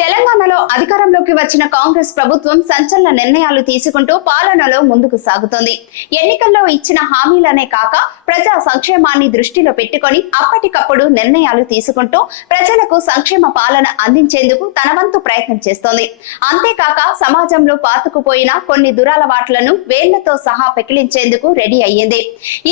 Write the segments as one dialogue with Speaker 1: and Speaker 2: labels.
Speaker 1: తెలంగాణలో అధికారంలోకి వచ్చిన కాంగ్రెస్ ప్రభుత్వం సంచలన నిర్ణయాలు తీసుకుంటూ పాలనలో ముందుకు సాగుతోంది. ఎన్నికల్లో ఇచ్చిన హామీలనే కాక ప్రజా సంక్షేమాన్ని దృష్టిలో పెట్టుకొని అప్పటికప్పుడు నిర్ణయాలు తీసుకుంటూ ప్రజలకు సంక్షేమ పాలన అందించేందుకు తన వంతు ప్రయత్నం చేస్తోంది. అంతేకాక సమాజంలో పాతుకుపోయిన కొన్ని దురాలవాట్లను వేళ్ళతో సహా పెకిలించేందుకు రెడీ అయ్యింది.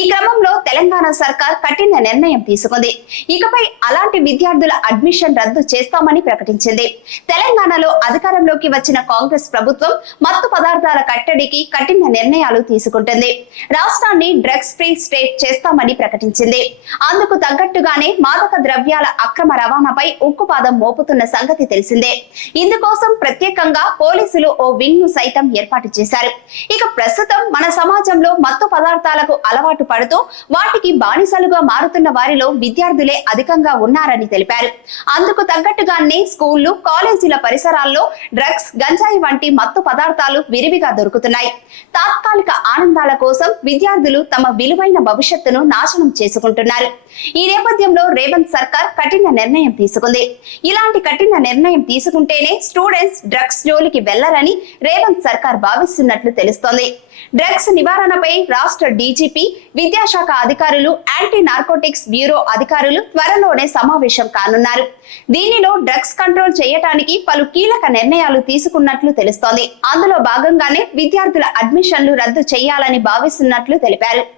Speaker 1: ఈ క్రమంలో తెలంగాణ సర్కార్ కఠిన నిర్ణయం తీసుకుంది. ఇకపై అలాంటి విద్యార్థుల అడ్మిషన్ రద్దు చేస్తామని ప్రకటించింది. తెలంగాణలో అధికారంలోకి వచ్చిన కాంగ్రెస్ ప్రభుత్వం మత్తు పదార్థాల కట్టడికి కఠిన నిర్ణయాలు తీసుకుంటుంది. రాష్ట్రాన్ని డ్రగ్స్ ఫ్రీ స్టేట్ చేస్తామని ప్రకటించింది. అందుకు తగ్గట్టుగానే మాదక ద్రవ్యాల అక్రమ రవాణాపై ఉక్కుపాదం మోపుతున్న సంగతి తెలిసిందే. ఇందుకోసం ప్రత్యేకంగా పోలీసులు ఓ వింగ్ను సైతం ఏర్పాటు చేశారు. ఇక ప్రస్తుతం మన సమాజంలో మత్తు పదార్థాలకు అలవాటు పడుతూ వాటికి బానిసలుగా మారుతున్న వారిలో విద్యార్థులే అధికంగా ఉన్నారని తెలిపారు. అందుకు తగ్గట్టుగానే స్కూళ్ళు కాలేజీల పరిసరాల్లో డ్రగ్స్ గంజాయి వంటి మత్తు పదార్థాలు విరివిగా దొరుకుతున్నాయి. తాత్కాలిక ఆనందాల కోసం విద్యార్థులు తమ విలువైన భవిష్యత్తును నాశనం చేసుకుంటున్నారు. ఈ నేపథ్యంలో రేవంత్ సర్కార్ కఠిన నిర్ణయం తీసుకుంది. ఇలాంటి కఠిన నిర్ణయం తీసుకుంటేనే స్టూడెంట్స్ డ్రగ్స్ జోలికి వెళ్ళరని రేవంత్ సర్కార్ భావిస్తున్నట్లు తెలుస్తోంది. డ్రగ్స్ నివారణపై రాష్ట్ర డీజీపీ విద్యాశాఖ అధికారులు యాంటీ నార్కోటిక్స్ బ్యూరో అధికారులు త్వరలోనే సమావేశం కానున్నారు. దీనిలో డ్రగ్స్ కంట్రోల్ చేయటానికి పలు కీలక నిర్ణయాలు తీసుకున్నట్లు తెలుస్తోంది. అందులో భాగంగానే విద్యార్థుల అడ్మిషన్లు రద్దు చేయాలని భావిస్తున్నట్లు తెలిపారు.